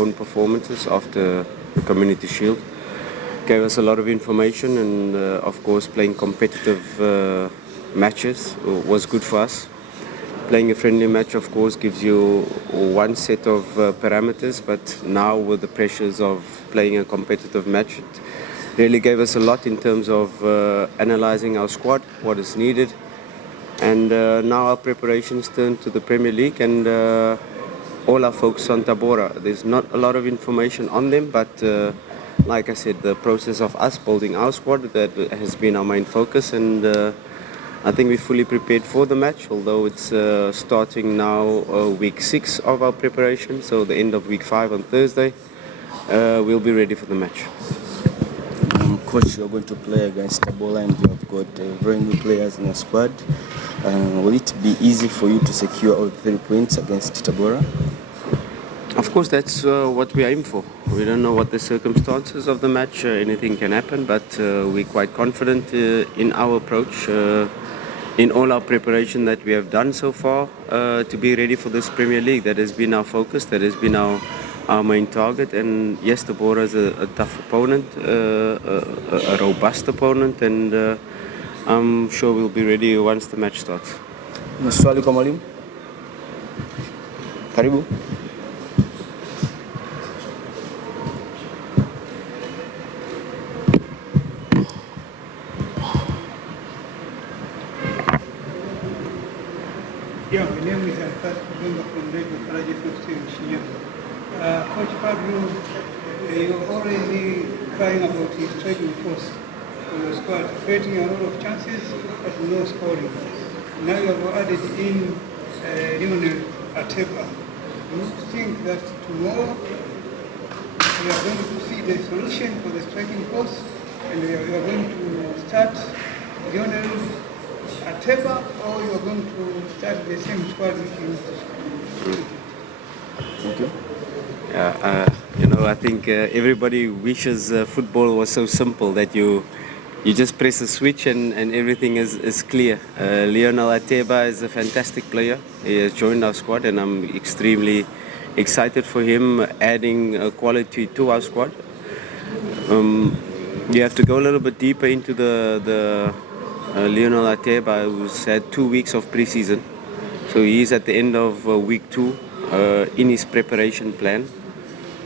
own performances after the Community Shield. Gave us a lot of information, and of course playing competitive matches was good for us. Playing a friendly match, of course, gives you one set of parameters, but now with the pressures of playing a competitive match, it really gave us a lot in terms of analysing our squad, what is needed, and now our preparations turn to the Premier League, and all our focus on Tabora. There's not a lot of information on them, but like I said, the process of us building our squad, that has been our main focus, and I think we're fully prepared for the match, although it's starting now week 6 of our preparation, so the end of week 5 on Thursday, we'll be ready for the match. Coach, you're going to play against Tabora and you have got very new players in your squad. Will it be easy for you to secure all 3 points against Tabora? Of course, that's what we aim for. We don't know what the circumstances of the match, anything can happen, but we're quite confident in our approach, in all our preparation that we have done so far to be ready for this Premier League. That has been our focus, that has been our main target, and yes, Tabora is a tough opponent, a robust opponent, and I'm sure we'll be ready once the match starts. Maswali kwa mwalimu? Karibu. Yeah, my name is Fadlu from Radio Faraji Coach Fadlu, you're already crying about his striking force for your squad, creating a lot of chances but no scoring. Now you have added in Lionel, Ateba. Do you think that tomorrow we are going to see the solution for the striking force, and we are going to start Lionel, Ateba, or you are going to start the same squad Okay. I think everybody wishes football was so simple that you just press a switch and everything is clear. Lionel Ateba is a fantastic player. He has joined our squad, and I'm extremely excited for him adding quality to our squad. You have to go a little bit deeper into the Lionel Ateba, who's had 2 weeks of pre-season. So he's at the end of week 2 in his preparation plan.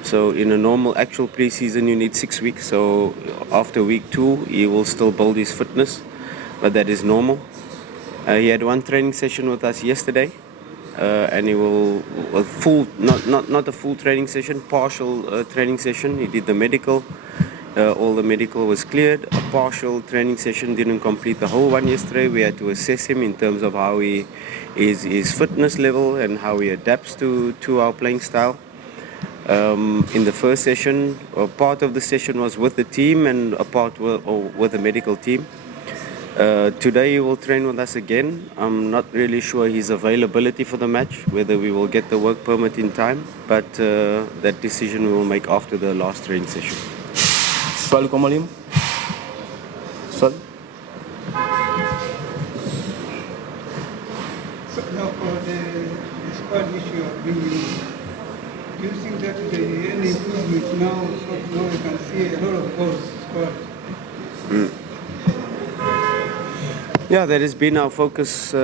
So in a normal actual pre-season you need 6 weeks. So after week 2 he will still build his fitness, but that is normal. He had one training session with us yesterday, and he will not a full training session, partial training session. He did the medical. All the medical was cleared. A partial training session, didn't complete the whole one yesterday. We had to assess him in terms of how his fitness level and how he adapts to our playing style. In the first session, a part of the session was with the team and a part with the medical team. Today he will train with us again. I'm not really sure his availability for the match, whether we will get the work permit in time, but that decision we will make after the last training session. Swali kwa mwalimu? Swali? So now for the squad which you are bringing in, do you think that there is any improvement now? So now you can see a lot of goals scored. Yeah, that has been our focus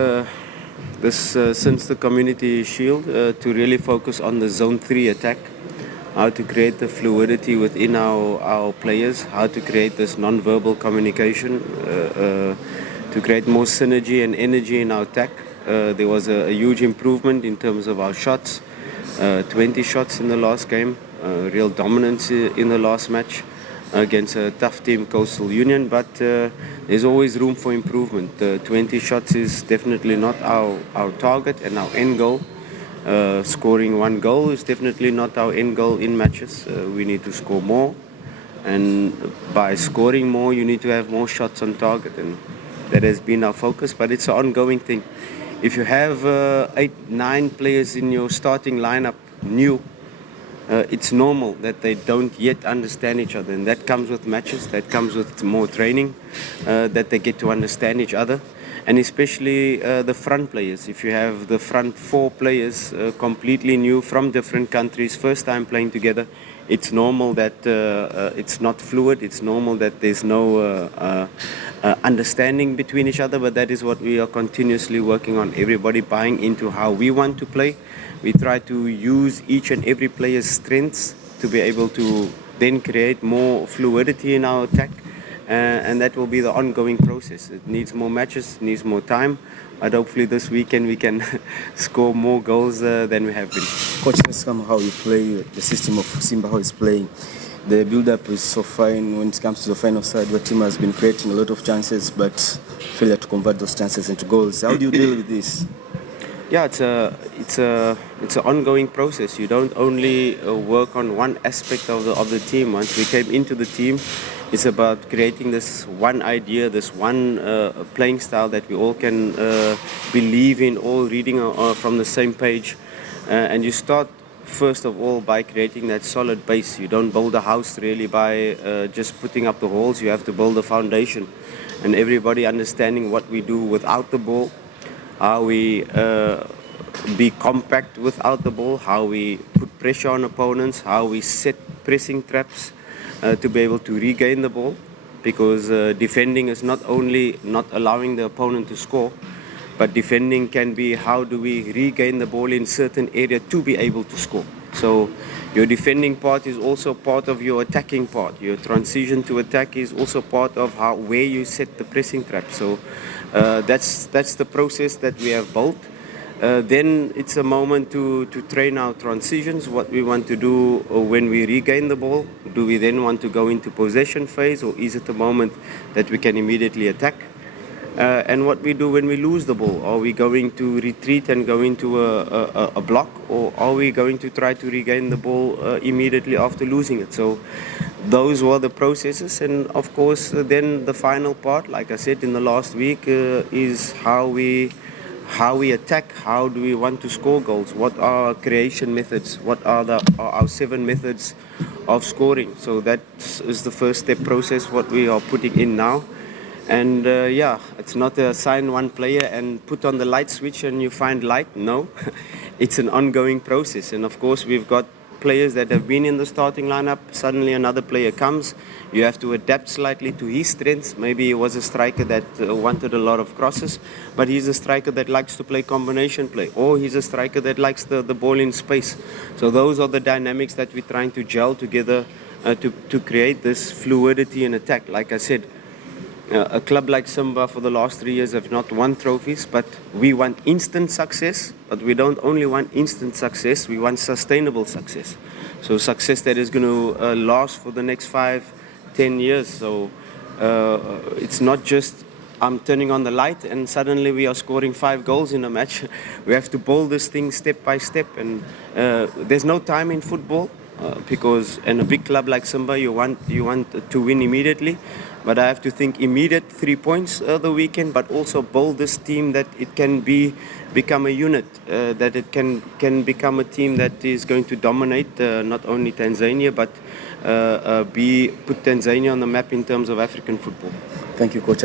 since the Community Shield, to really focus on the Zone 3 attack. How to create the fluidity within our players, how to create this non-verbal communication, to create more synergy and energy in our attack. There was a huge improvement in terms of our shots, 20 shots in the last game, real dominance in the last match against a tough team, Coastal Union, but there's always room for improvement. 20 shots is definitely not our target and our end goal. Scoring 1 goal is definitely not our end goal in matches. We need to score more, and by scoring more you need to have more shots on target, and that has been our focus, but it's an ongoing thing. If you have 8-9 players in your starting lineup new, it's normal that they don't yet understand each other, and that comes with matches, that comes with more training, that they get to understand each other. and especially the front players. If you have the front four players completely new from different countries, first time playing together, it's normal that it's not fluid. It's normal that there's no understanding between each other, but that is what we are continuously working on. Everybody buying into how we want to play. We try to use each and every player's strengths to be able to then create more fluidity in our attack. And that will be the ongoing process. It needs more matches, needs more time, but hopefully this weekend we can score more goals than we have been. Coach, let's come how you play the system of Simba, how it's playing. The build-up is so fine when it comes to the final side. Your team has been creating a lot of chances, but failure to convert those chances into goals. How do you deal with this? Yeah, it's an ongoing process. You don't only work on one aspect of the team. Once we came into the team, it's about creating this one idea, this one playing style that we all can believe in, all reading from the same page. And you start first of all by creating that solid base. You don't build a house really by just putting up the walls. You have to build a foundation, and everybody understanding what we do without the ball, how we be compact without the ball, how we put pressure on opponents, how we set pressing traps to be able to regain the ball, because defending is not only not allowing the opponent to score, but defending can be how do we regain the ball in certain area to be able to score. So your defending part is also part of your attacking part. Your transition to attack is also part of where you set the pressing trap. So that's the process that we have built. Then it's a moment to train our transitions, what we want to do when we regain the ball. Do we then want to go into possession phase, or is it a moment that we can immediately attack? And what we do when we lose the ball. Are we going to retreat and go into a block, or are we going to try to regain the ball immediately after losing it? So those were the processes, and of course then the final part, like I said in the last week, is how we attack. How do we want to score goals? What are our creation methods? What are our 7 methods of scoring? So that is the first step process what we are putting in now. And yeah, it's not a sign one player and put on the light switch and you find light. No, it's an ongoing process. And of course we've got players that have been in the starting lineup. Suddenly another player comes. You have to adapt slightly to his strengths. Maybe he was a striker that wanted a lot of crosses, but he's a striker that likes to play combination play, or he's a striker that likes the ball in space. So those are the dynamics that we're trying to gel together to create this fluidity in attack. Like I said, a club like Simba for the last 3 years have not won trophies, but we want instant success. But we don't only want instant success, we want sustainable success. So success that is going to last for the next 5-10 years. So it's not just I'm turning on the light and suddenly we are scoring 5 goals in a match. We have to build this thing step by step, and there's no time in football. Because in a big club like Simba, you want to win immediately, but I have to think immediate 3 points the weekend, but also build this team that it can become a unit, that it can become a team that is going to dominate not only Tanzania, but put Tanzania on the map in terms of African football. Thank you, Coach.